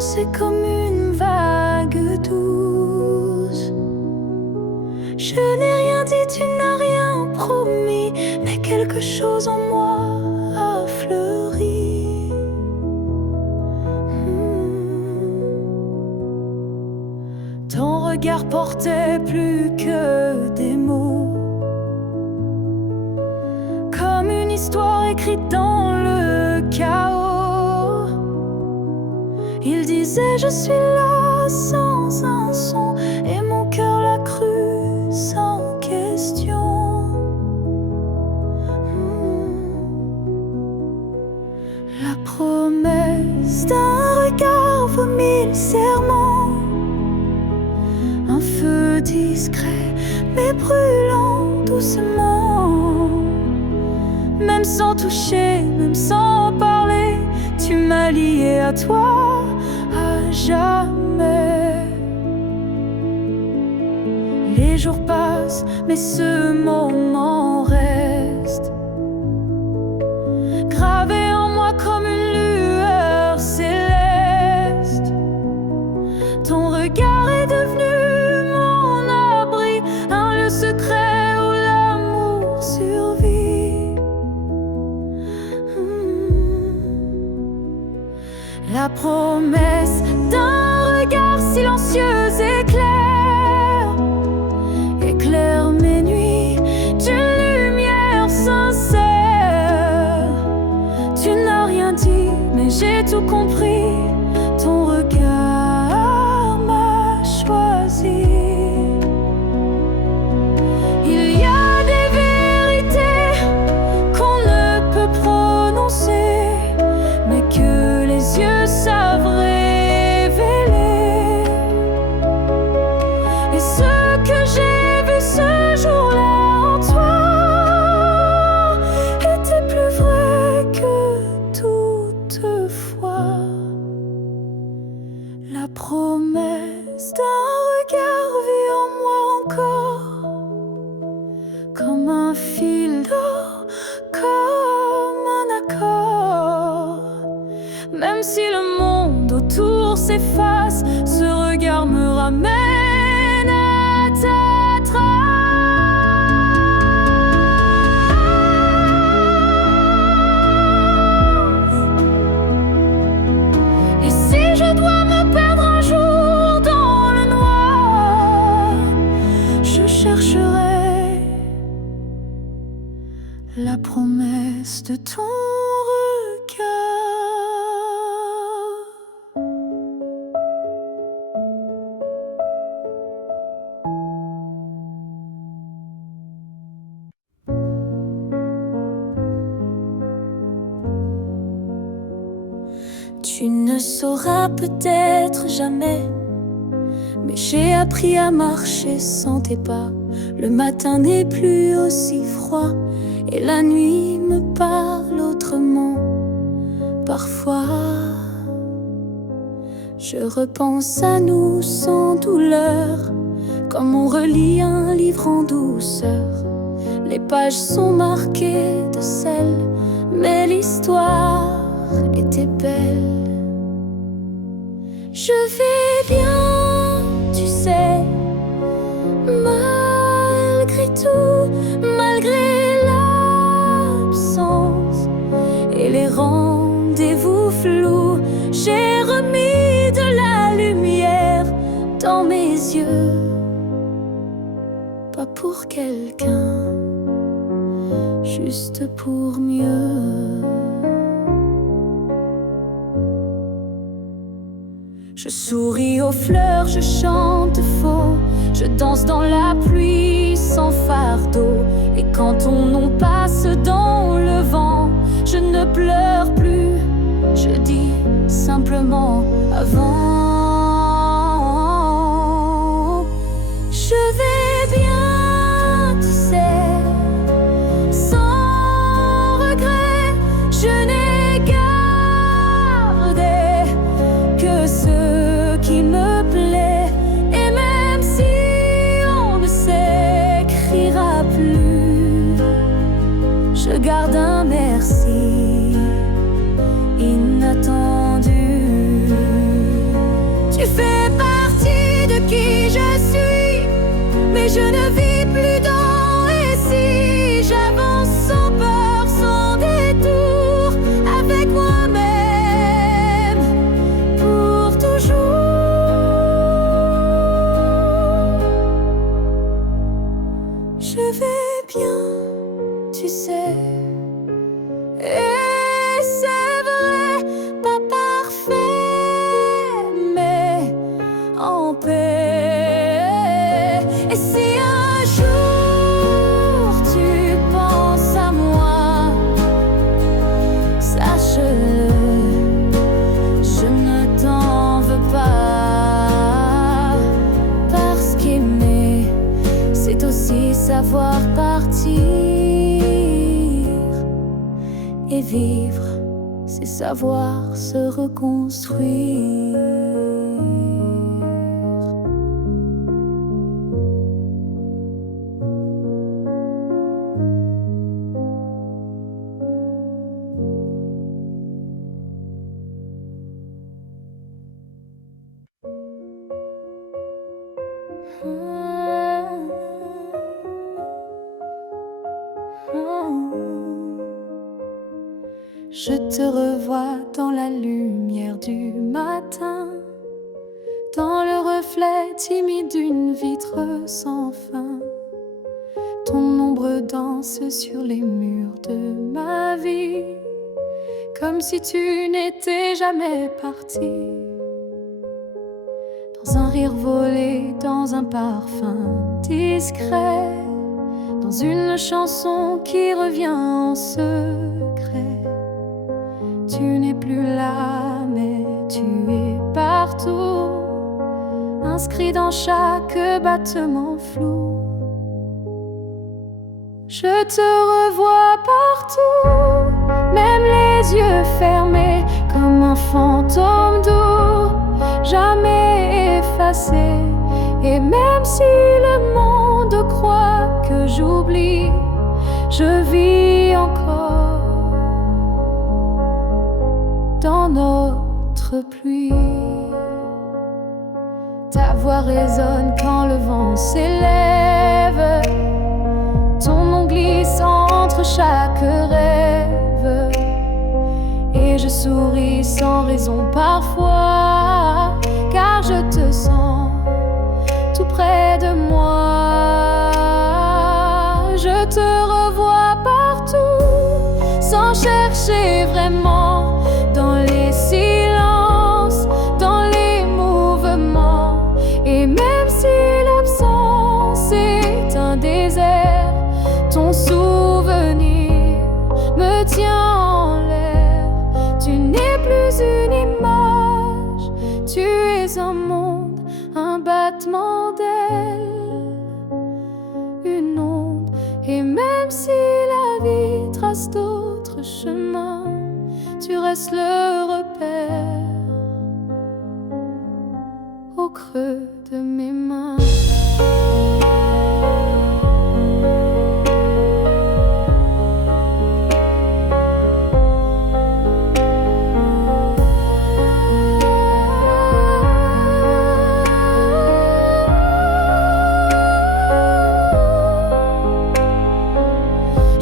c'est comme une vague douce. Je n'ai rien dit, tu n'as rien promis, mais quelque chose en moi a fleuri. Ton regard portait plus que des mots, comme une histoire écrite dans le chaos. Il disait je suis là sans un son, et mon cœur l'a cru sans question. La promesse d'un regard vaut 1000 serments. Un feu discret mais brûlant doucement. Même sans toucher, même sans parler, tu m'as lié à toi à jamais. Les jours passent, mais ce moment reste gravé en moi comme une lueur céleste. Ton regard est devenu mon abri, un lieu secret où l'amour survit. La promesse d'un regard silencieux éclaire mes nuits d'une lumière sincère. Tu n'as rien dit, mais j'ai tout compris. Ton regard m'a choisi. Il y a des vérités qu'on ne peut prononcer, mais que les yeux savent révéler. Et ce que j'ai vu ce jour-là en toi était plus vrai que toutefois. La promesse d'un regard vit en moi encore, comme un fil d'or, comme un accord. Même si le monde autour s'efface, ce regard me ramène à ta trace. Et si je dois me perdre un jour dans le noir, je chercherai la promesse de ton regard. Tu ne sauras peut-être jamais, mais j'ai appris à marcher sans tes pas. Le matin n'est plus aussi froid et la nuit me parle autrement. Parfois, je repense à nous sans douleur, comme on relit un livre en douceur. Les pages sont marquées de sel, mais l'histoire était belle. Je vais bien, tu sais, malgré tout, malgré l'absence et les rendez-vous flous. J'ai remis de la lumière dans mes yeux, pas pour quelqu'un, juste pour mieux. Je souris aux fleurs, je chante faux, je danse dans la pluie sans fardeau. Et quand on passe dans le vent, je ne pleure plus, je dis simplement avant. Je vais bien, tu sais, sans regret, je n'ai gardé que ce qui me plaît. Et même si on ne s'écrira plus, je garde un merci inattendu. Tu fais partie de qui je suis, mais je ne vis plus dans et si j'avance sans peur, sans détour, avec moi-même pour toujours. Je vais bien, tu sais, et c'est vrai, pas parfait, mais en paix. Et si un jour tu penses à moi, sache-le, je ne t'en veux pas, parce qu'aimer, c'est aussi savoir partir. Et vivre, c'est savoir se reconstruire. Je te revois dans la lumière du matin, dans le reflet timide d'une vitre sans fin. Ton ombre danse sur les murs de ma vie, comme si tu n'étais jamais parti. Dans un rire volé, dans un parfum discret, dans une chanson qui revient en secret. Tu n'es plus là, mais tu es partout, inscrit dans chaque battement flou. Je te revois partout, même les yeux fermés, comme un fantôme doux, jamais effacé. Et même si le monde croit que j'oublie, je vis encore dans notre pluie. Ta voix résonne quand le vent s'élève, ton nom glisse entre chaque rêve, et je souris sans raison parfois, car je te sens tout près de moi. Je te revois partout, sans chercher vraiment, dans les silences, dans les mouvements. Et même si l'absence est un désert, ton souvenir me tient en l'air. Tu n'es plus une image, tu es un monde, un battement d'ailes, une onde. Et même si la vie trace d'autres chemins, tu restes le repère au creux de mes mains.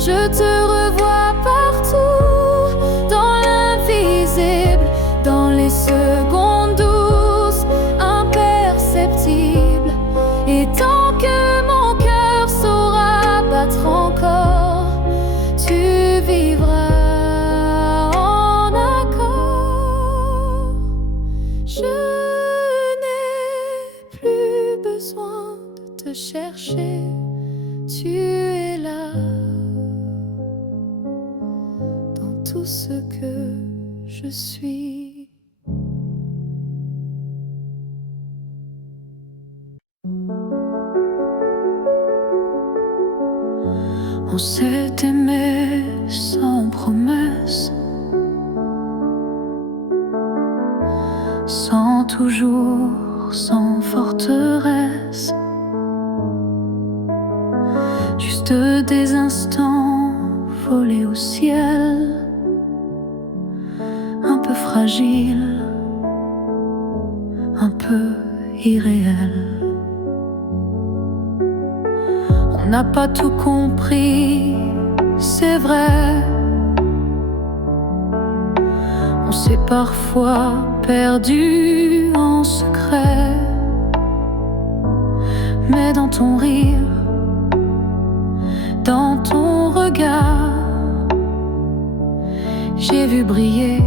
Je te revois partout, dans l'invisible, dans les secondes douces, imperceptibles. Et tant que mon cœur saura battre encore, tu vivras en accord. Je n'ai plus besoin de te chercher, tu es là. Tout ce que je suis. On s'est aimé sans promesse, sans toujours, sans forteresse, juste des instants volés au ciel, un peu fragile, un peu peu irréel. On n'a pas tout compris, c'est vrai. On s'est parfois perdu en secret. Mais dans ton rire, dans ton regard, j'ai vu briller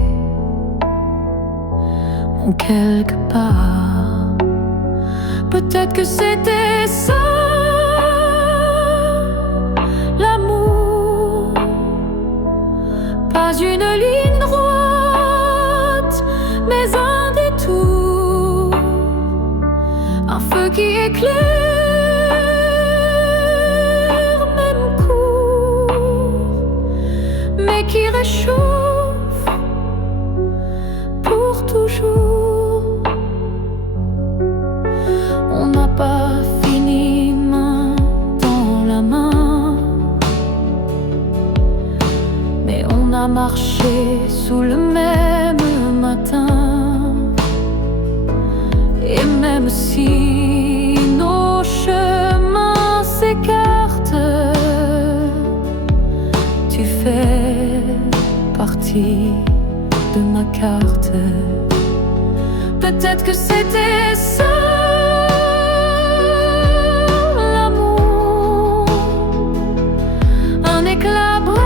mon quelque part. Peut-être que c'était ça, l'amour. Pas une ligne droite, mais un détour. Un feu qui éclaire, même court, mais qui réchauffe pour toujours. On n'a pas fini main dans la main, mais on a marché sous le même matin. Et même si nos chemins s'écartent, tu fais partie de ma carte. Peut-être que c'était ça, l'amour. Un éclat bref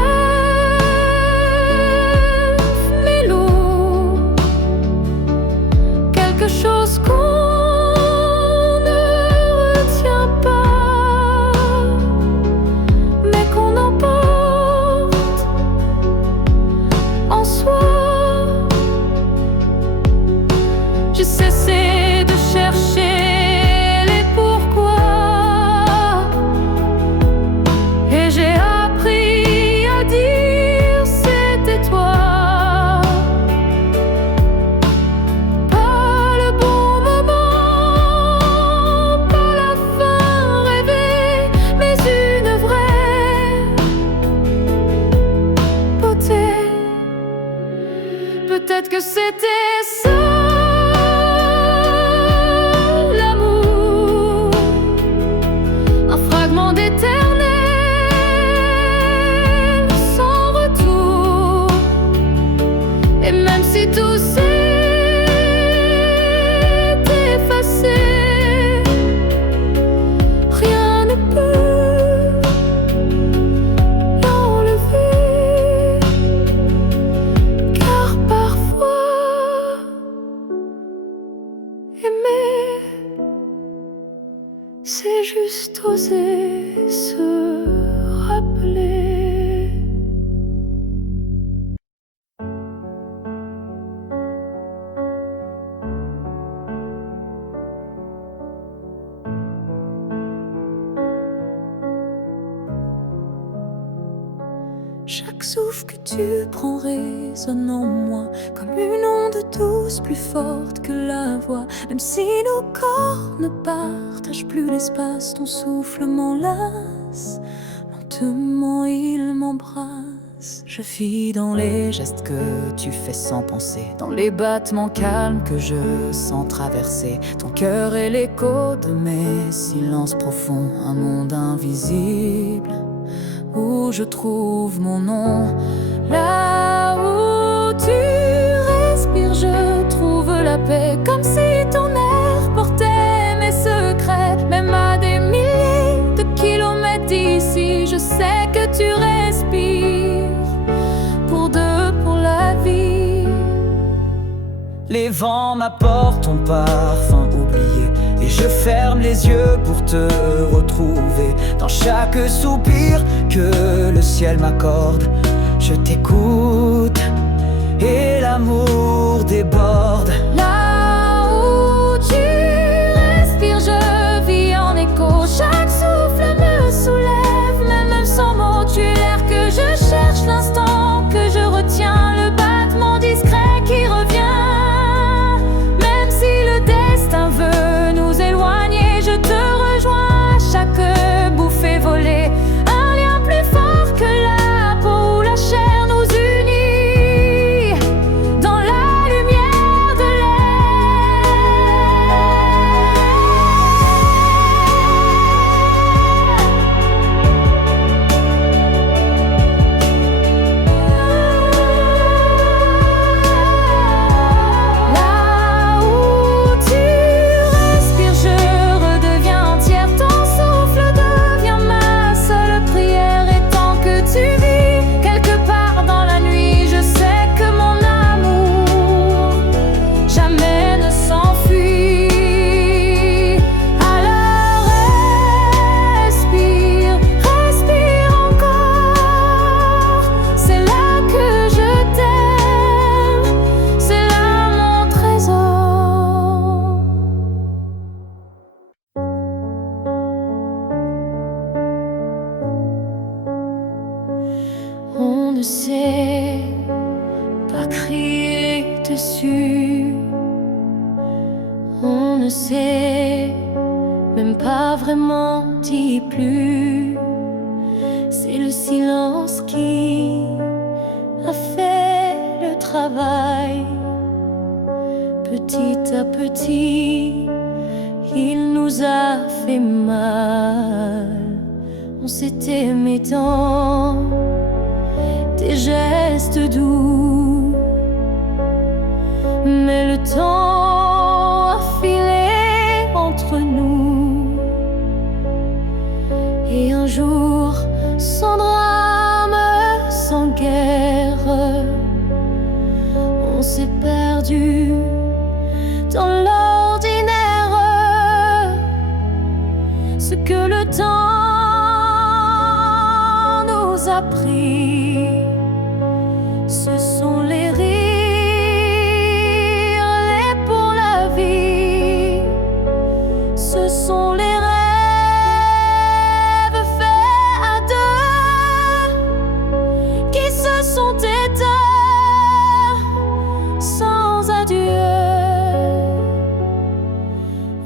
mais lourd, quelque chose qu'on ne retient pas, mais qu'on emporte en soi. J'ai cessé de chercher les pourquoi, et j'ai appris à dire c'était toi. Pas le bon moment, pas la fin rêvée, mais une vraie beauté. Peut-être que c'était ça, l'amour. Un fragment d'éternel sans retour. Et même si tout s'est effacé, rien ne peut l'enlever. Car parfois, aimer, c'est juste oser se rappeler. Chaque souffle que tu prends résonne en moi comme une onde douce plus forte que la voix. Même si nos corps ne partagent plus l'espace, ton souffle m'enlace, lentement il m'embrasse. Je vis dans les gestes que tu fais sans penser, dans les battements calmes que je sens traverser ton cœur et l'écho de mes silences profonds. Un monde invisible où je trouve mon nom. Là où tu respires, je trouve la paix, comme si ton air portait mes secrets. Même à des milliers de kilomètres d'ici, je sais que tu respires pour deux, pour la vie. Les vents m'apportent ton parfum oublié, et je ferme les yeux pour te retrouver. Dans chaque soupir que le ciel m'accorde, je t'écoute et l'amour déborde. Là où tu respires, je vis en écho. Chaque souffle me soulève, même sans mots. Tu es l'air que je cherche, l'instant que je retiens, le battement discret qui revient. Même si le destin veut nous éloigner, je te rejoins à chaque bouffée volée. Un lien plus fort que la peau ou la chair nous unit. sait pas crier dessus. On ne sait même pas vraiment dit plus. C'est le silence qui a fait le travail. Petit à petit, il nous a fait mal. On s'est aimé dans des gestes doux, mais le temps a filé entre nous. Et un jour, sans drame, sans guerre, on s'est perdu dans l'ordinaire. Ce que le temps nous a pris, ce sont les rires, les pour la vie. Ce sont les rêves faits à deux qui se sont éteints sans adieu.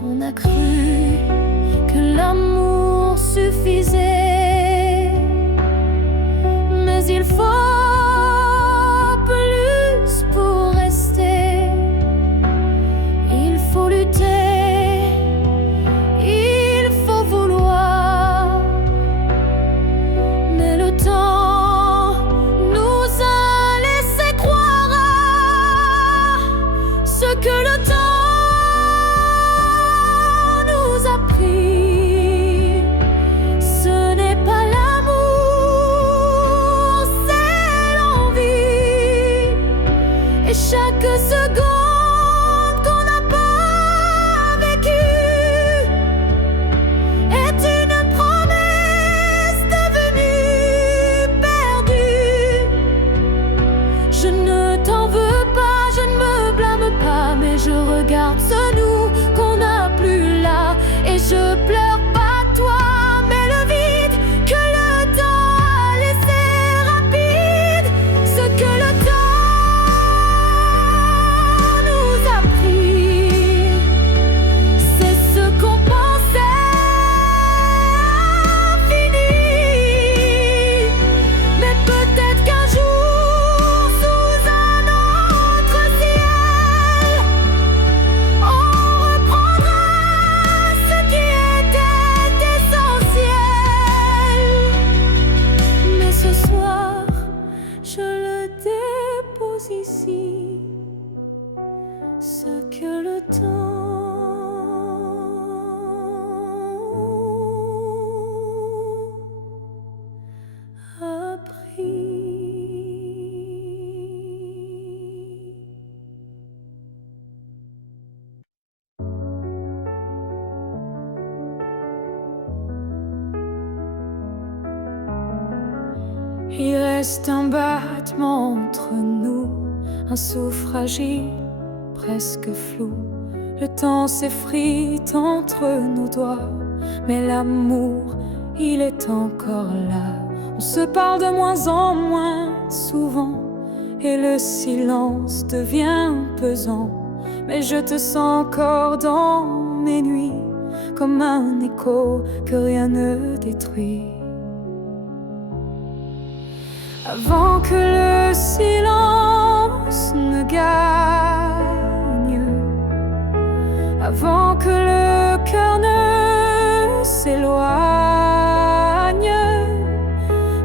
On a cru que l'amour suffisait, mais il faut plus pour rester. Il faut lutter, il faut vouloir, mais le temps nous a laissé croire à ce que le temps nous a pris. Ce n'est pas l'amour, c'est l'envie. Et chaque seconde qu'on n'a pas vécue est une promesse devenue perdue. Je ne t'en veux pas, je ne me blâme pas, mais je regarde ce nous qu'on n'a plus là. Et je pleure pas toi, mais le vide que le temps a laissé rapide. Ce que le temps nous a pris, c'est ce qu'on pensait infini. Mais peut-être qu'un jour, sous un autre ciel, on reprendra ce qui était essentiel. Mais ce soir, je le dépose ici, ce que le temps a pris. Il reste un battement entre nous, un souffle fragile, presque flou. Le temps s'effrite entre nos doigts, mais l'amour, il est encore là. On se parle de moins en moins souvent, et le silence devient pesant. Mais je te sens encore dans mes nuits, comme un écho que rien ne détruit. Avant que le silence ne gagne, avant que le cœur ne s'éloigne,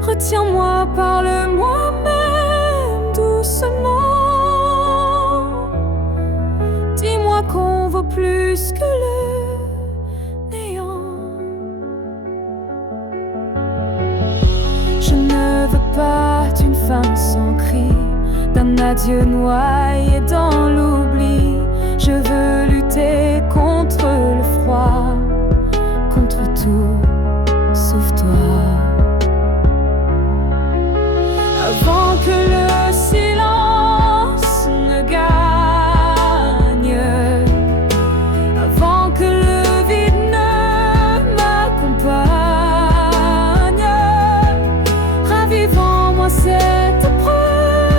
retiens-moi, parle-moi même doucement. Dis-moi qu'on vaut plus que le néant. Je ne veux pas d'une fin sans cri, d'un adieu noyé dans l'oubli. Je veux lutter contre le froid, contre tout sauf toi. Avant que le silence ne gagne, avant que le vide ne m'accompagne, ravivons-moi cette preuve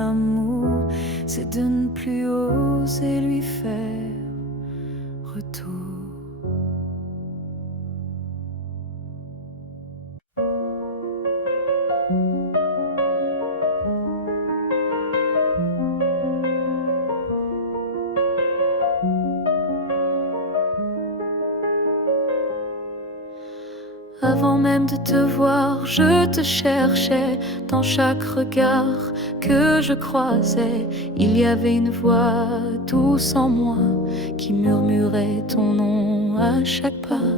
l'amour, c'est de ne plus oser lui faire retour. Avant même de te voir, je te cherchais. Dans chaque regard que je croisais, il y avait une voix douce en moi qui murmurait ton nom à chaque pas.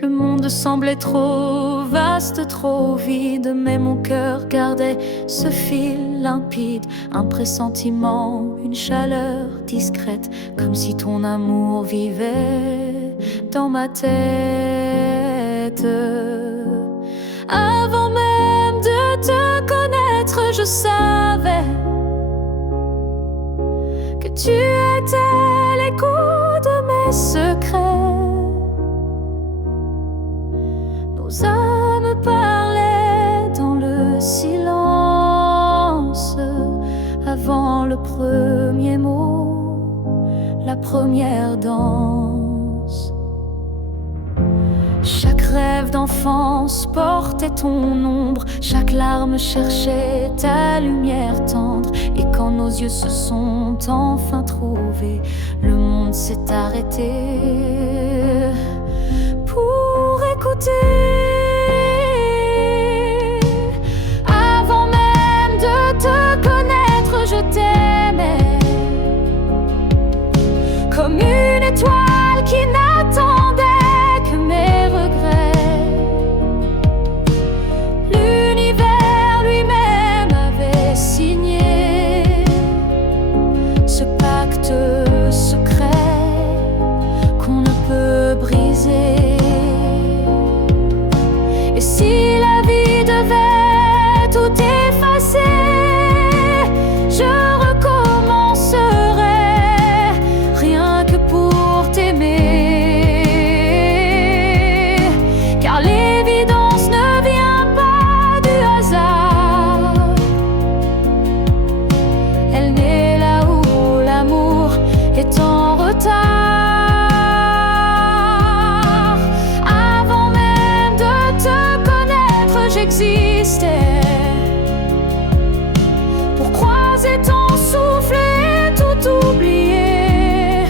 Le monde semblait trop vaste, trop vide, mais mon cœur gardait ce fil limpide. Un pressentiment, une chaleur discrète, comme si ton amour vivait dans ma tête. Avant même de te connaître, je savais que tu étais l'écho de mes secrets. Nos âmes parlaient dans le silence, avant le premier mot, la première danse. Chaque rêve d'enfance portait ton ombre, chaque larme cherchait ta lumière tendre. Et quand nos yeux se sont enfin trouvés, le monde s'est arrêté pour écouter. Avant même de te connaître, je t'aimais comme une étoile qui n'attendait que mes regrets. L'univers lui-même avait signé ce pacte secret qu'on ne peut briser. Et si la vie devait tout effacer, je recommencerais rien que pour t'aimer. Car l'évidence ne vient pas du hasard, elle naît là où l'amour est en retard. Avant même de te connaître, j'existais pour croiser ton souffle et tout oublier.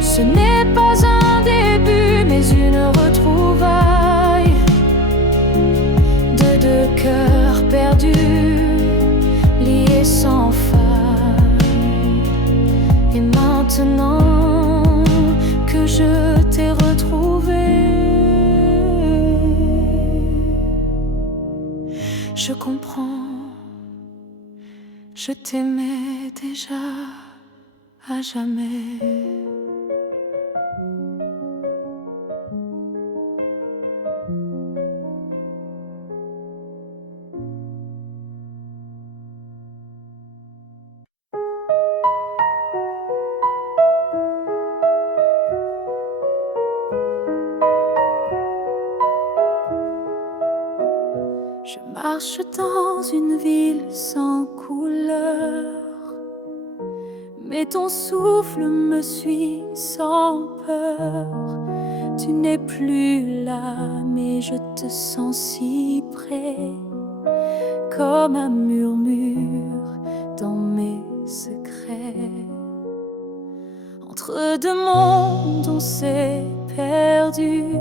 Ce n'est pas un début, mais une retrouvaille de deux cœurs perdus, liés sans faille. Et maintenant que je t'ai retrouvé, je comprends, je t'aimais déjà à jamais. Je marche dans une ville sans couleur, mais ton souffle me suit sans peur. Tu n'es plus là, mais je te sens si près, comme un murmure dans mes secrets. Entre deux mondes on s'est perdu,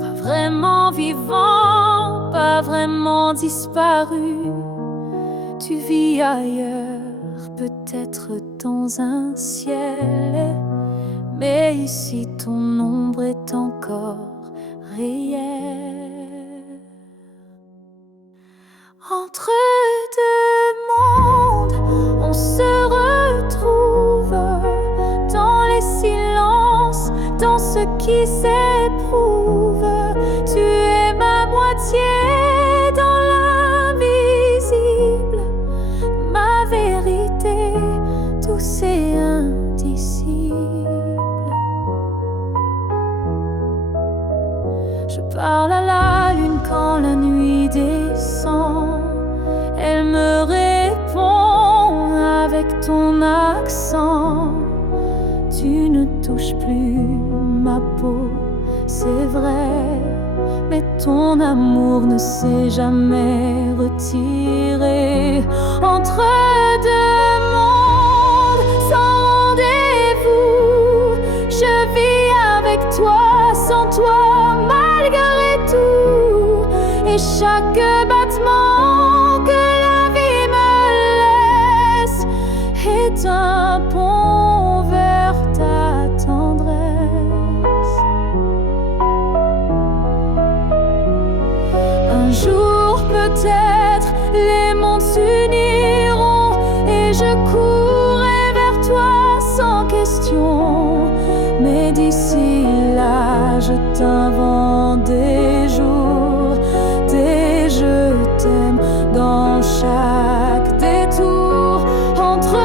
pas vraiment vivant, pas vraiment disparu. Tu vis ailleurs, peut-être dans un ciel, mais ici ton ombre est encore réelle. Entre deux mondes, on se retrouve dans les silences, dans ce qui s'éprouve. Tu es ma moitié dans l'invisible, ma vérité douce et indicible. Je parle à la lune quand la nuit descend, elle avec ton accent. Tu ne touches plus ma peau, c'est vrai, mais ton amour ne s'est jamais retiré. Entre deux mondes sans rendez-vous, je vis avec toi, sans toi, malgré tout. Et chaque battement que la vie me laisse est un pont vers ta tendresse. Un jour peut-être les mondes s'uniront et je courrai vers toi sans question. Mais d'ici là, je t'invente des jours, des je t'aime dans chaque détour. Entre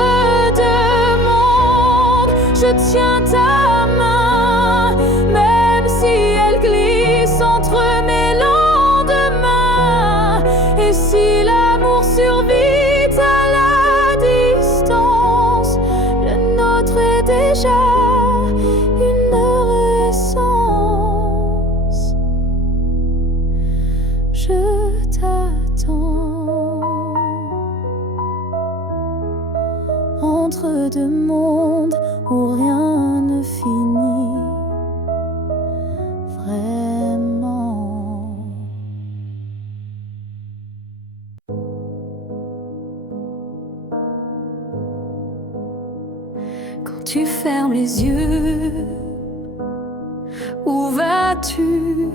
deux mondes, je tiens ta main, même si elle glisse entre mes lendemains. Et si l'amour survit à la distance, le nôtre est déjà une essence. Je t'attends entre deux mondes où rien ne finit vraiment. Quand tu fermes les yeux, où vas-tu?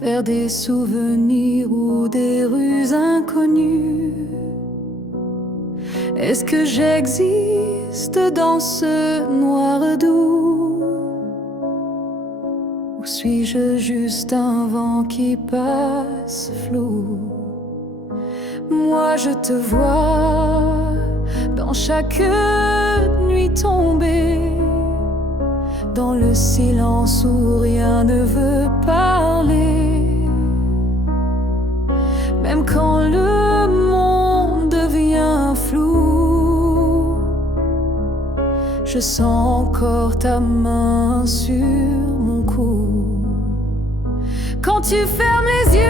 Vers des souvenirs ou des rues inconnues? Est-ce que j'existe dans ce noir doux? Ou suis-je juste un vent qui passe flou? Moi je te vois dans chaque nuit tombée, dans le silence où rien ne veut parler. Même quand le monde devient flou, je sens encore ta main sur mon cou. Quand tu fermes les yeux,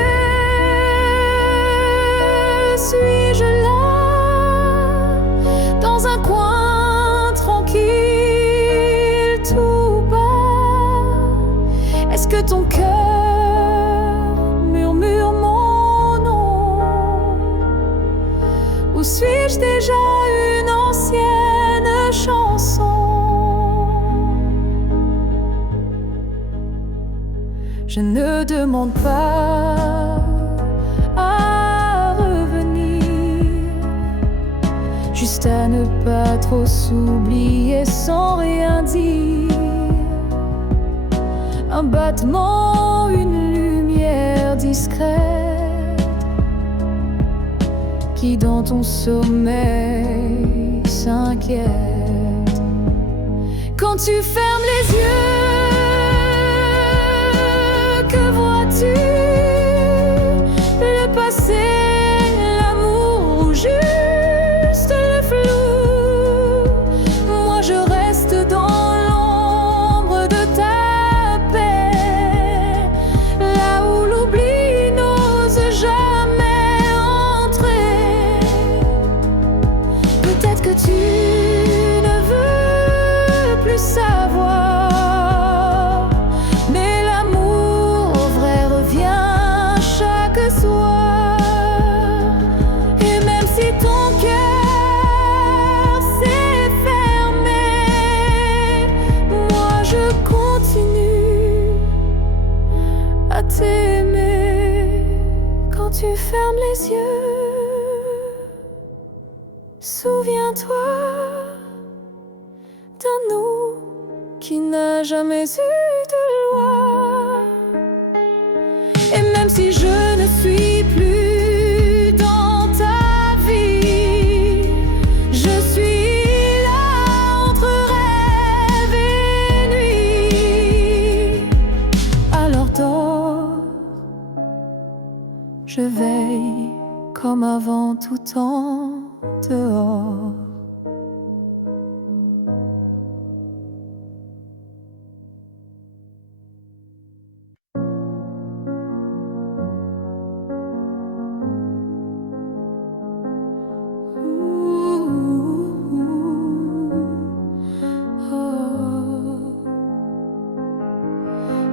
suis-je là, dans un coin tranquille, tout bas? Est-ce que ton cœur murmure mon nom? Ou suis-je déjà une ancienne chanson? Je ne demande pas à revenir, juste à ne pas trop s'oublier sans rien dire. Un battement, une lumière discrète qui dans ton sommeil s'inquiète. Quand tu fermes les yeux, que vois-tu? Le passé, l'amour ou juste le flou? Moi je reste dans l'ombre de ta paix, là où l'oubli n'ose jamais entrer. Peut-être que tu ne veux plus savoir, mais l'amour vrai revient chaque soir. Et même si ton cœur s'est fermé, moi je continue à t'aimer. Quand tu fermes les yeux, souviens-toi d'un nous qui n'a jamais eu de loi. Et même si je ne suis plus dans ta vie, je suis là entre rêve et nuit. Alors dors, je veille comme avant tout temps. dehors.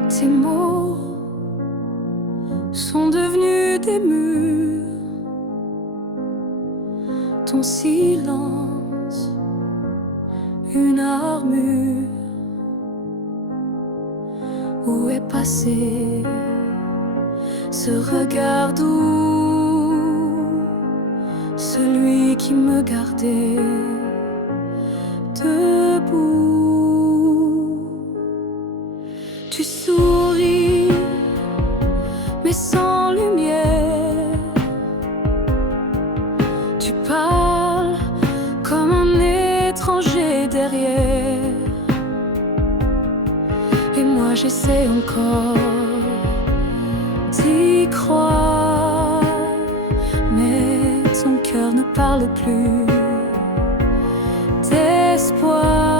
Tes mots sont devenus des murs, ton silence une armure. Où est passé ce regard doux, celui qui me gardait debout? Tu souris, mais sans lumière. Tu parles comme un étranger derrière. Et moi j'essaie encore d'y croire, mais ton cœur ne parle plus d'espoir.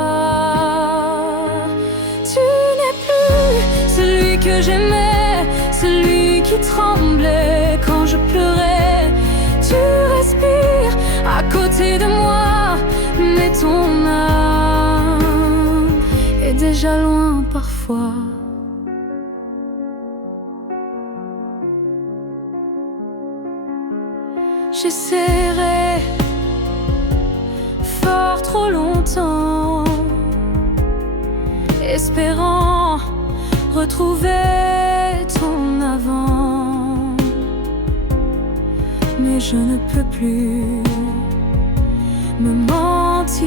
Que j'aimais, celui qui tremblait quand je pleurais. Tu respires à côté de moi, mais ton âme est déjà loin parfois. J'essaierai fort trop longtemps, espérant retrouver ton avant, mais je ne peux plus me mentir.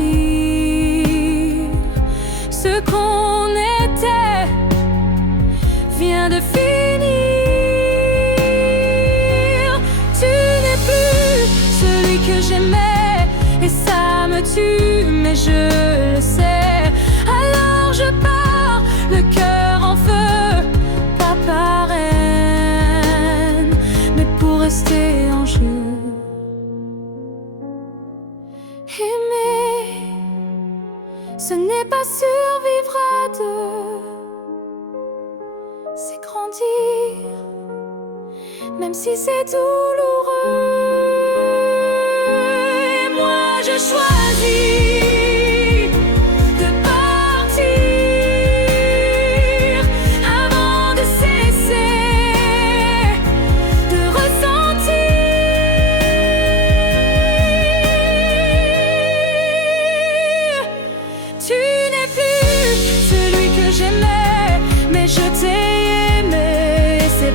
Ce qu'on était vient de finir. Tu n'es plus celui que j'aimais, et ça me tue, mais je le sais. Alors je pars, le cœur en feu, pas par haine, mais pour rester en jeu. Aimer, ce n'est pas survivre à deux, c'est grandir, même si c'est douloureux. Et moi je choisis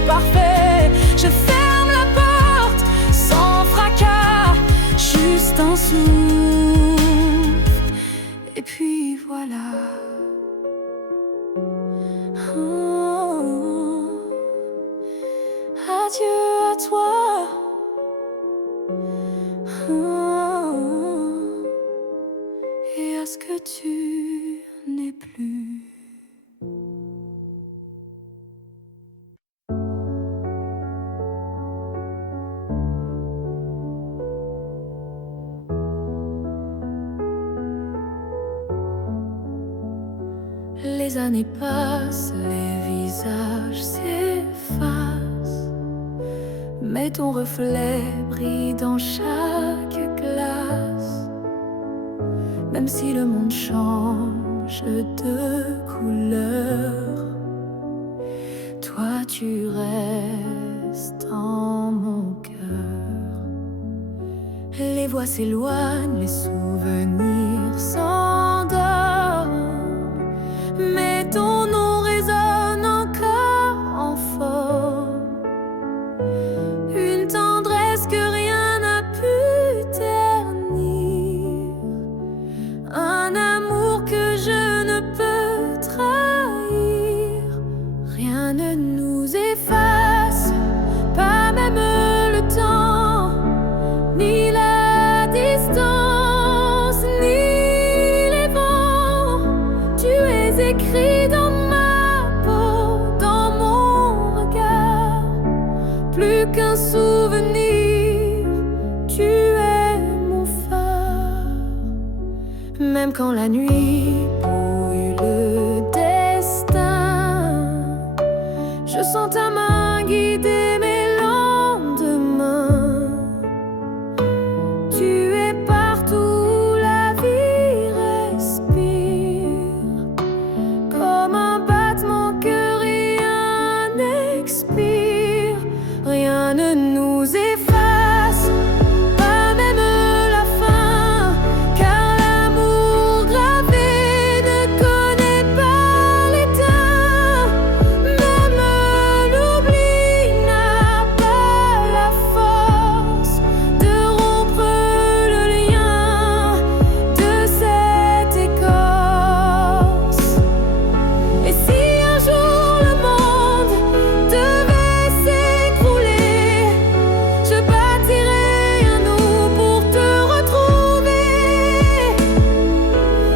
parfait. Je ferme la porte sans fracas, juste un souffle, et puis voilà. Oh, adieu à toi. Oh, et à ce que tu n'es plus. Les années passent, les visages s'effacent, mais ton reflet brille dans chaque glace. Même si le monde change de couleur, toi tu restes en mon cœur. Les voix s'éloignent, les souvenirs s'endorment, mais ton nom résonne encore en forme. Une tendresse que rien n'a pu ternir, un amour que je ne peux trahir. Rien ne nous efface, pas même le temps, ni la distance, ni même quand la nuit brouille le destin. Je sens ta main guider mes lendemains. Tu es partout où la vie respire, comme un battement que rien n'expire. Rien ne nous efface, pas même la fin, car l'amour gravé ne connaît pas l'état. Même l'oubli n'a pas la force de rompre le lien de cette écorce. Et si un jour le monde devait s'écrouler, je bâtirai un nous pour te retrouver,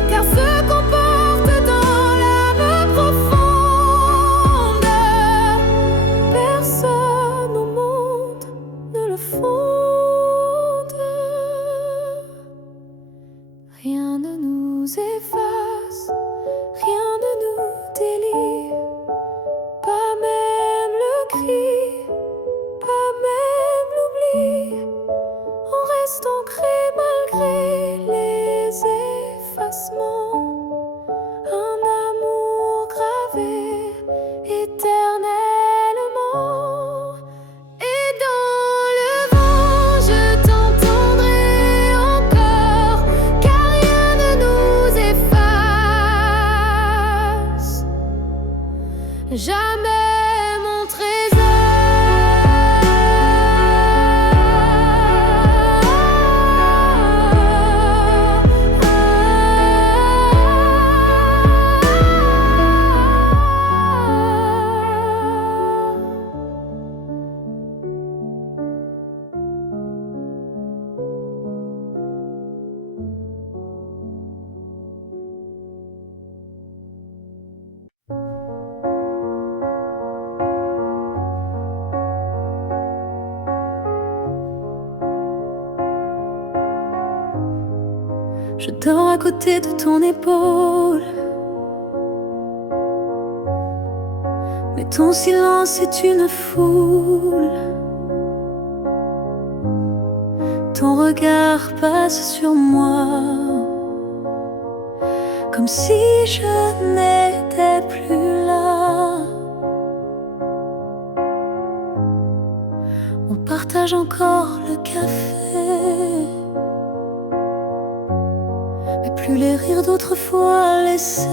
car ce qu'on porte dans l'âme profonde, personne au monde ne le fonde. Rien ne nous efface, rien ne nous délie, pas même le cri, pas même l'oubli. On reste ancré malgré les effacements, un amour gravé éternellement. Et dans le vent, je t'entendrai encore, car rien ne nous efface. Jamais mon Je dors à côté de ton épaule, mais ton silence est une foule. Ton regard passe sur moi, comme si je n'étais plus là. On partage encore le café, mais plus les rires d'autrefois laissés.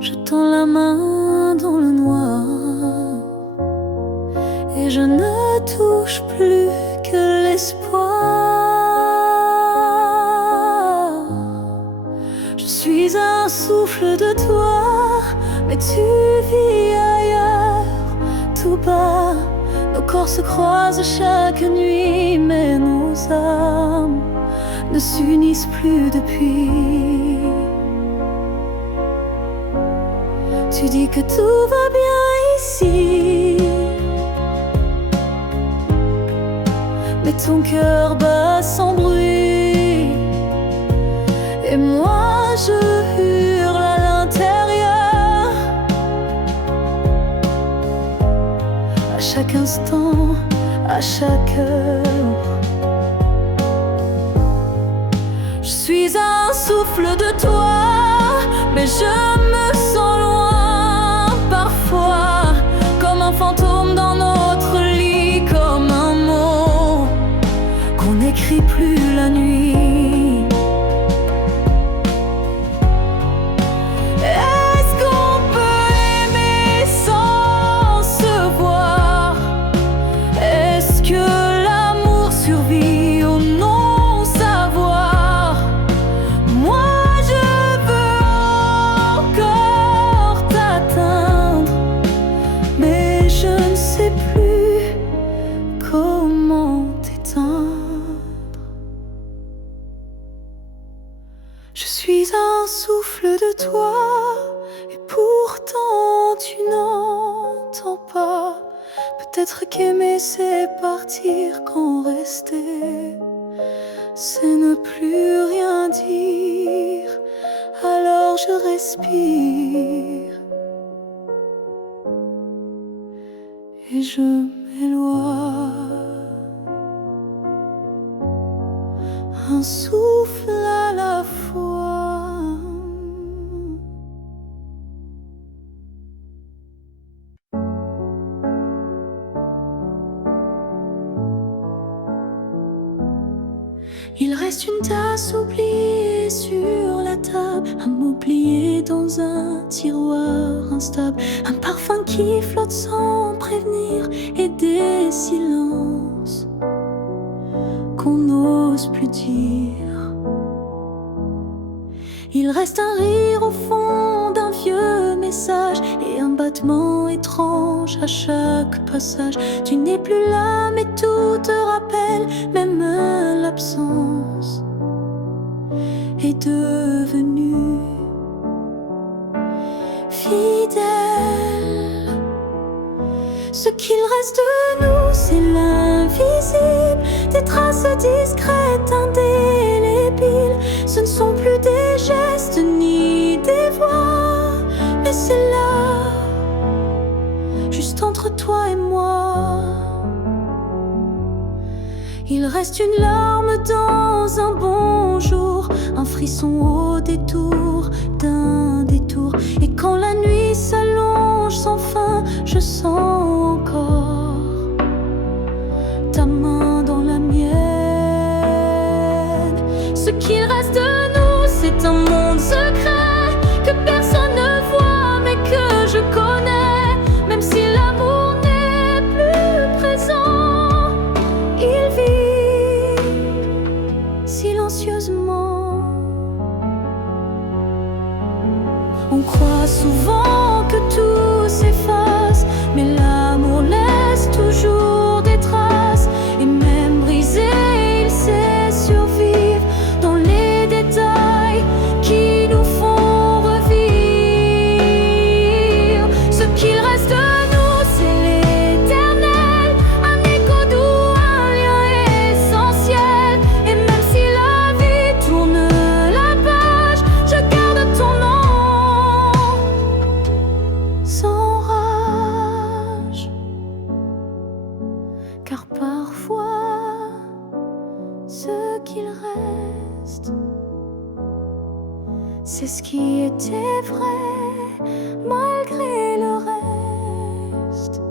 Je tends la main dans le noir et je ne touche plus que l'espoir. Je suis un souffle de toi, mais tu vis ailleurs, tout bas. Nos corps se croisent chaque nuit, mais nos âmes ne s'unissent plus depuis. Tu dis que tout va bien ici, mais ton cœur bat sans bruit. Et moi je hurle à l'intérieur, à chaque instant, à chaque heure. Je suis un souffle de toi, mais je me sens loin parfois, comme un fantôme dans notre lit, comme un mot qu'on n'écrit plus la nuit. Est-ce qu'on peut aimer sans se voir? Est-ce que l'amour survit au non-savoir? Moi je veux encore t'atteindre, mais je ne sais plus comment t'éteindre. Je suis un souffle de toi, et pourtant tu n'entends pas. Peut-être qu'aimer c'est partir quand rester c'est ne plus rien dire. Alors je respire et je m'éloigne, un souffle à la fois. Il reste une tasse oubliée sur la table, un mot plié dans un tiroir instable, un parfum qui flotte sans prévenir et des silences qu'on n'ose plus dire. Il reste un rire au fond d'un vieux message et un battement étrange à chaque passage. Tu n'es plus là mais tout te rappelle, même l'absence est devenue fidèle. Ce qu'il reste de nous, c'est l'invisible, des traces discrètes, indélébiles. Ce ne sont plus des gestes ni des voix, mais c'est là, juste entre toi et moi. Il reste une larme dans un bonjour, un frisson au détour d'un détour. Et quand la nuit s'allonge sans fin, je sens encore ta main dans la mienne. Ce qu'il reste de nous, c'est un monde secret que personne ne voit mais que je connais. Même si l'amour n'est plus présent, il vit silencieusement. On croit souvent que tout s'efface, mais l'amour laisse toujours des traces. Et même brisé, il sait survivre dans les détails qui nous font revivre. Ce qu'il reste de nous, c'est l'éternel, un écho doux, un lien essentiel. Et même si la vie tourne la page, je garde ton nom sans rage. Car parfois, ce qu'il reste, c'est ce qui était vrai malgré le reste.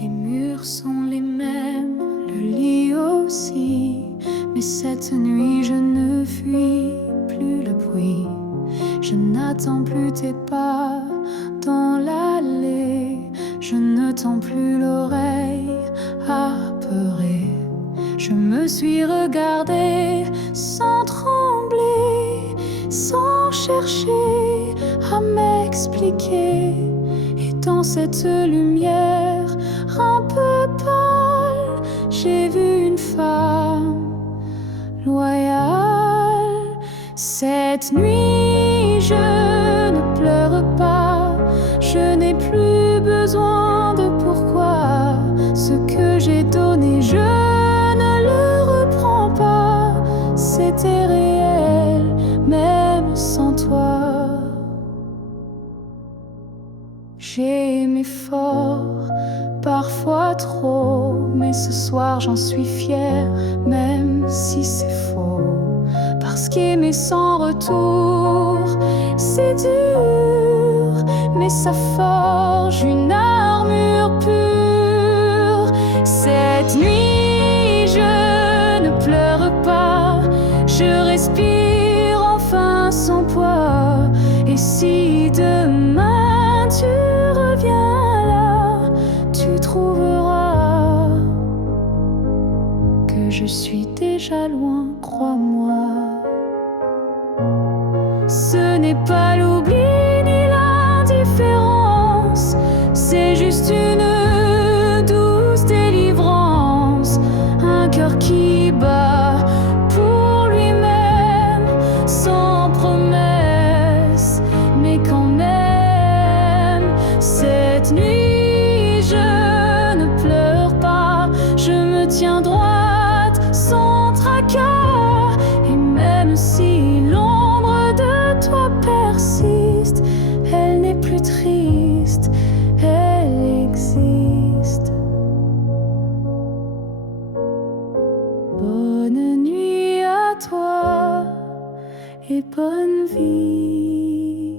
Les murs sont les mêmes, le lit aussi, mais cette nuit je ne fuis plus le bruit. Je n'attends plus tes pas dans l'allée, je ne tends plus l'oreille apeurée. Je me suis regardée sans trembler, sans chercher à m'expliquer. Et dans cette lumière un peu pâle, j'ai vu une femme loyale. Cette nuit, je ne pleure pas, je n'ai plus besoin de pourquoi. Ce que j'ai donné, je ne le reprends pas. C'était réel, même sans toi. J'ai aimé fort, parfois trop, mais ce soir j'en suis fière, même si c'est faux. Parce qu'aimer sans retour, c'est dur, mais ça forge une armure pure. Cette nuit, je ne pleure pas, je respire enfin sans poids. Et si demain tu reviens là, tu trouveras que je suis déjà loin, crois-moi. Ce n'est pas l'oubli ni l'indifférence, c'est juste une douce délivrance, et bonne vie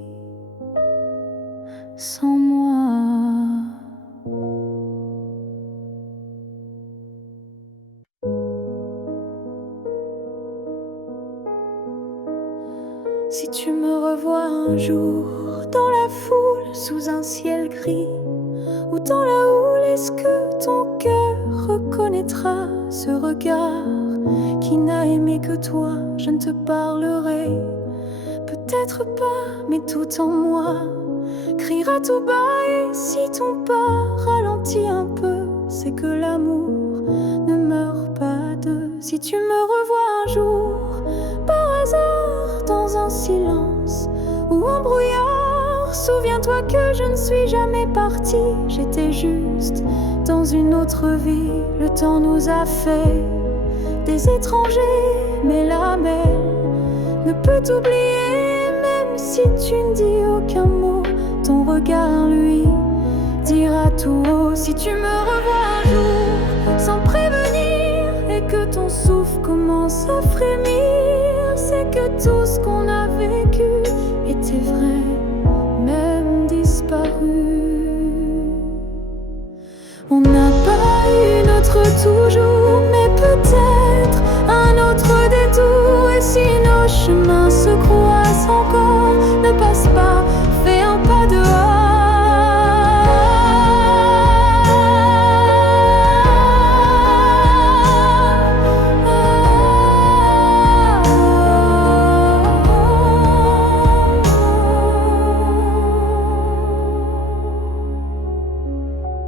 sans moi. Si tu me revois un jour dans la foule, sous un ciel gris, ou dans la houle, est-ce que ton cœur reconnaîtra ce regard qui n'a aimé que toi? Je ne te parlerai peut-être pas, mais tout en moi criera tout bas. Et si ton pas ralentit un peu, c'est que l'amour ne meurt pas de. Si tu me revois un jour par hasard dans un silence ou un brouillard, souviens-toi que je ne suis jamais partie. J'étais juste dans une autre vie. Le temps nous a fait des étrangers, mais la mer ne peut t'oublier. Même si tu ne dis aucun mot, ton regard lui dira tout haut. Si tu me revois un jour sans prévenir et que ton souffle commence à frémir, c'est que tout ce qu'on a vécu était vrai, même disparu. On n'a pas eu notre toujours, mais peut-être un autre détour. Et si nos chemins se croisent encore, ne passe pas, fais un pas dehors.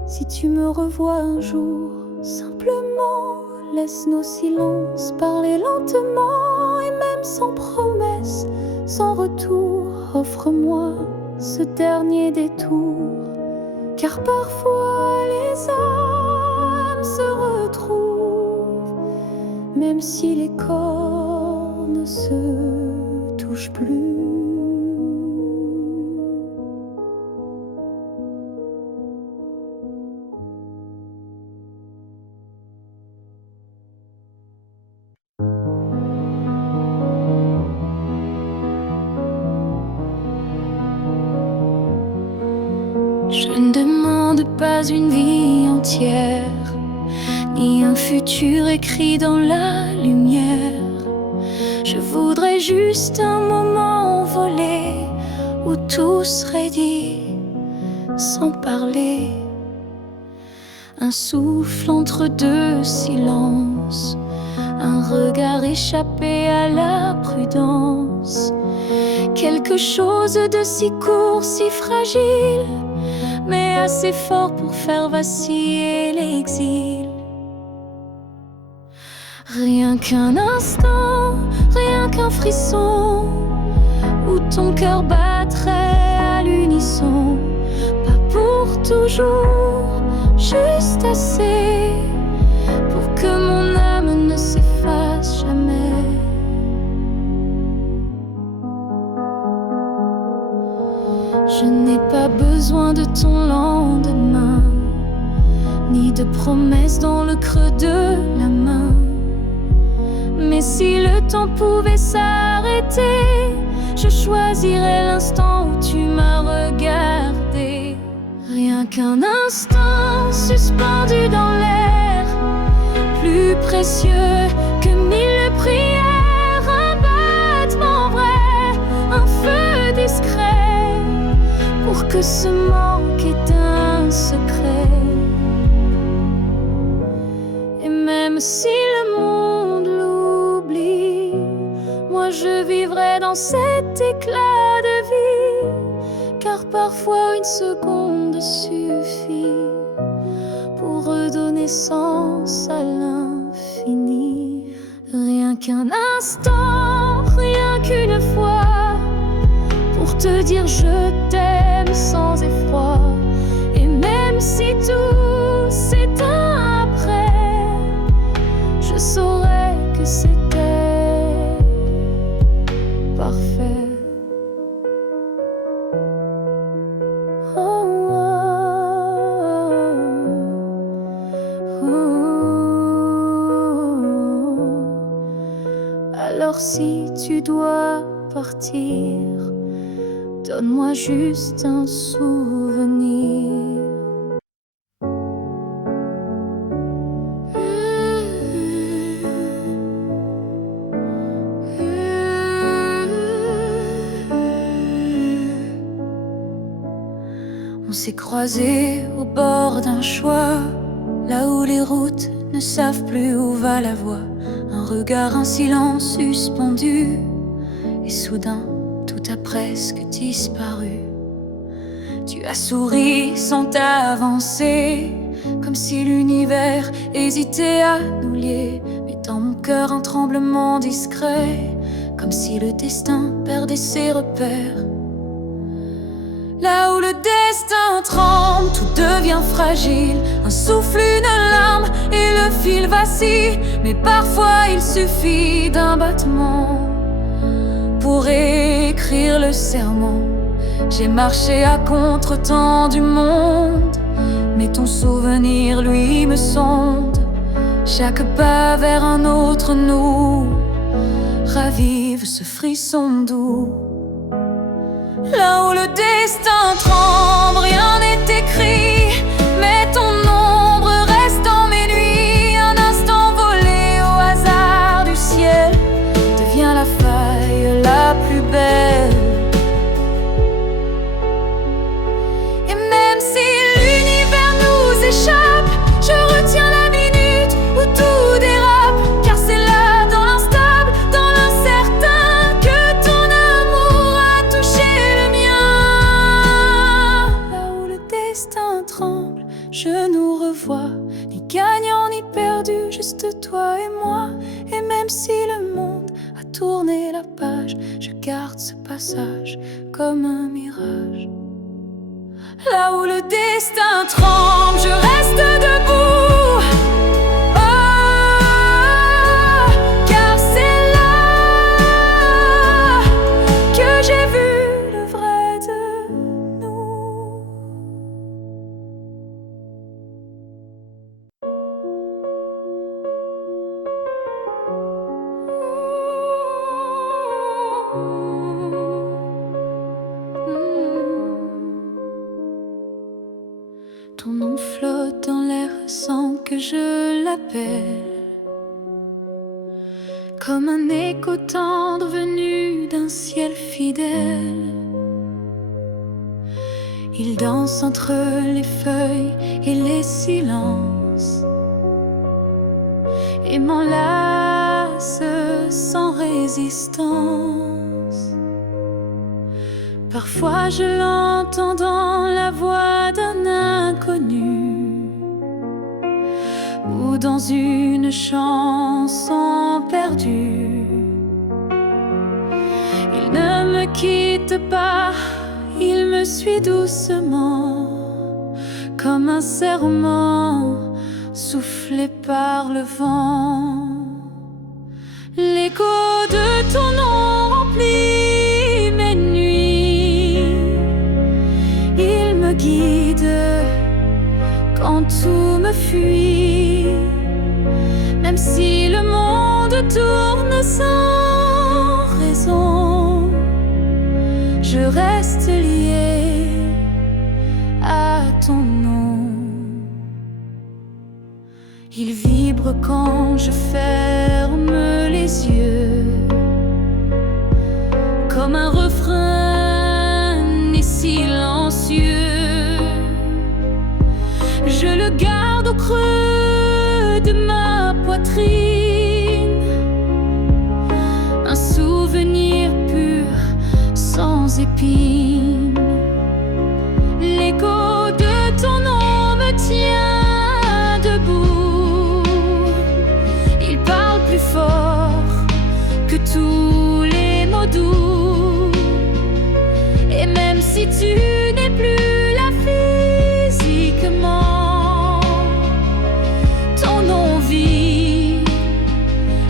Si tu me revois un jour, simplement laisse nos silences parler lentement. Et même sans promesse, sans retour, offre-moi ce dernier détour. Car parfois les âmes se retrouvent, même si les corps ne se touchent plus. Je ne demande pas une vie entière, ni un futur écrit dans la lumière. Je voudrais juste un moment envolé où tout serait dit sans parler. Un souffle entre deux silences, un regard échappé à la prudence. Quelque chose de si court, si fragile, mais assez fort pour faire vaciller l'exil. Rien qu'un instant, rien qu'un frisson, où ton cœur battrait à l'unisson. Pas pour toujours, juste assez pour que mon âme ne s'efface jamais. Je n'ai pas besoin de ton lendemain, ni de promesses dans le creux de la main. Mais si le temps pouvait s'arrêter, je choisirais l'instant où tu m'as regardé. Rien qu'un instant suspendu dans l'air, plus précieux que 1000 prières. Un battement vrai, un feu discret, pour que ce manque ait un secret. Et même si le monde l'oublie, moi je vivrai dans cet éclat de vie. Car parfois une seconde suffit pour redonner sens à l'infini. Rien qu'un instant, rien qu'une fois, pour te dire je t'aime sans effroi. Et même si tout s'éteint après, je saurais que c'était parfait. Alors si tu dois partir. Donne-moi juste un souvenir. On s'est croisés au bord d'un choix, là où les routes ne savent plus où va la voie. Un regard, un silence suspendu, et soudain tout a presque disparu. Tu as souri sans t'avancer, comme si l'univers hésitait à nous lier. Mais dans mon cœur un tremblement discret, comme si le destin perdait ses repères. Là où le destin tremble, tout devient fragile. Un souffle, une larme et le fil vacille. Mais parfois il suffit d'un battement pour écrire le serment. J'ai marché à contre-temps du monde, mais ton souvenir, lui, me sonde. Chaque pas vers un autre nous ravive ce frisson doux. Là où le destin tremble, rien n'est écrit, mais ton ombre reste dans mes nuits. Un instant volé au hasard du ciel devient la faille la plus belle. Et même si l'univers nous échappe, je retiens la minute où tout dérape. Car c'est là, dans l'instable, dans l'incertain, que ton amour a touché le mien. Là où le destin tremble, je nous revois, ni gagnant ni perdu, juste toi et moi. Et même si le monde a tourné la page, je garde ce passage comme un mirage. Là où le destin tremble, je reste debout. Oh, car c'est là que j'ai vu le vrai de nous. Ton nom flotte dans l'air sans que je l'appelle, comme un écho tendre venu d'un ciel fidèle. Il danse entre les feuilles et les silences, et m'enlace sans résistance. Parfois je l'entends dans la voix d'un inconnu, ou dans une chanson perdue. Il ne me quitte pas, il me suit doucement, comme un serment soufflé par le vent. L'écho de ton nom remplit mes nuits, il me guide quand tout me fuit. Même si le monde tourne sans raison, je reste lié à ton nom. Il vibre quand je ferme les yeux, comme un refrain et silencieux. Je le garde au creux de ma poitrine, un souvenir pur sans épines. L'écho de ton nom me tient debout, il parle plus fort que tous les mots doux. Et même si tu n'es plus là physiquement, ton nom vit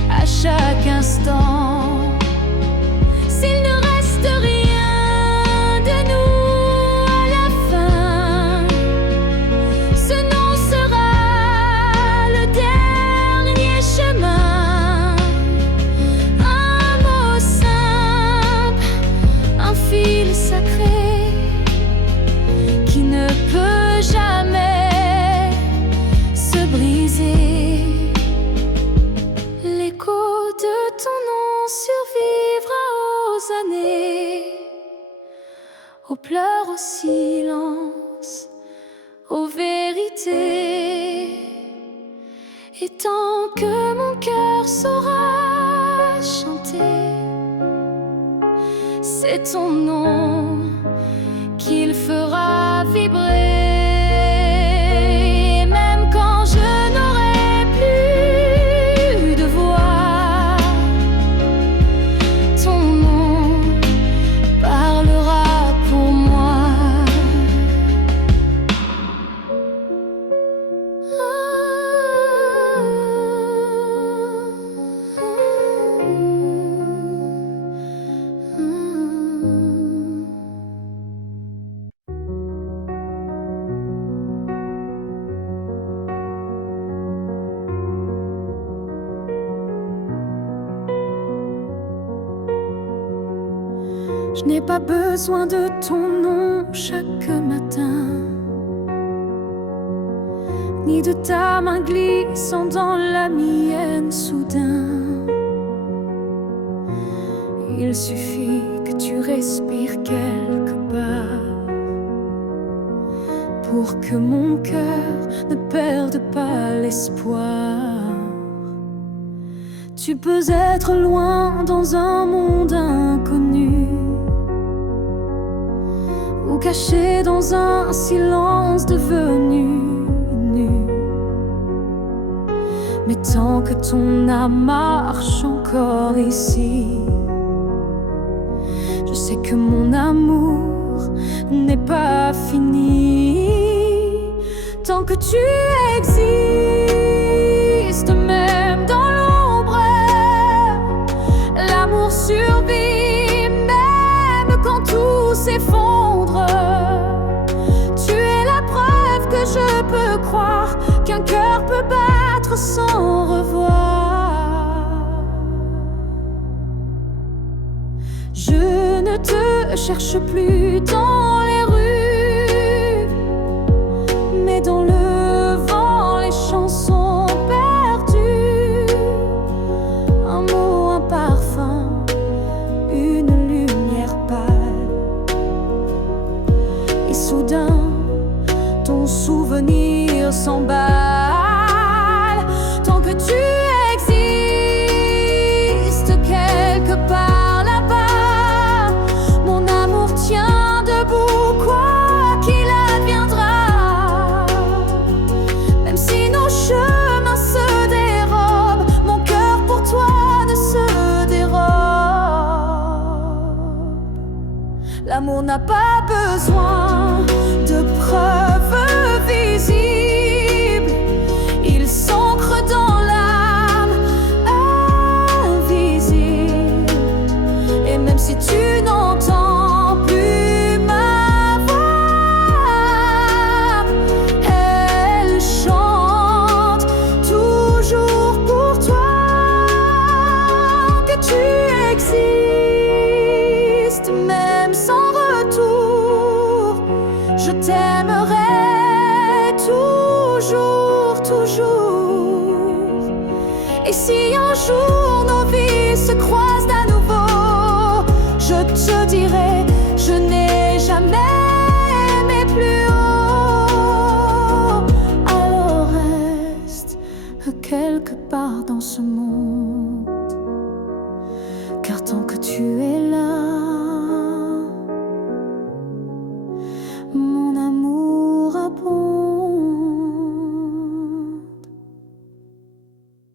à chaque instant. S'il ne reste rien de aux pleurs, au silence, aux vérités. Et tant que mon cœur saura chanter, c'est ton nom qu'il fera vibrer. Même quand je n'aurai plus de voix, ton nom parlera pour moi. Je n'ai pas besoin de ton nom chaque matin, ni de ta main glissant dans la mienne soudain. Il suffit que tu respires quelque part pour que mon cœur ne perde pas l'espoir. Tu peux être loin dans un monde inconnu, ou caché dans un silence devenu nu. Mais tant que ton âme marche encore ici, je sais que mon amour n'est pas fini. Tant que tu existes, même dans l'ombre, l'amour survit, même quand tout s'effondre. Tu es la preuve que je peux croire qu'un cœur peut battre sans revoir. Je ne te cherche plus dans les rues, mais dans le vent, les chansons perdues. Un mot, un parfum, une lumière pâle. Et soudain, ton souvenir s'emballe. Tant que tu existes quelque part là-bas, mon amour tient debout, quoi qu'il adviendra. Même si nos chemins se dérobent, mon cœur pour toi ne se dérobe. L'amour n'a pas besoin de preuves visibles, il s'ancre dans l'âme invisible. Et même si tu n'entends plus ma voix, elle chante toujours pour toi. Que tu existes, même sans retour, je t'aimerai toujours, toujours. Et si un jour nos vies se croisent à nouveau, je te dirai, je n'ai jamais aimé plus haut. Alors reste quelque part dans ce monde, car tant que tu es là,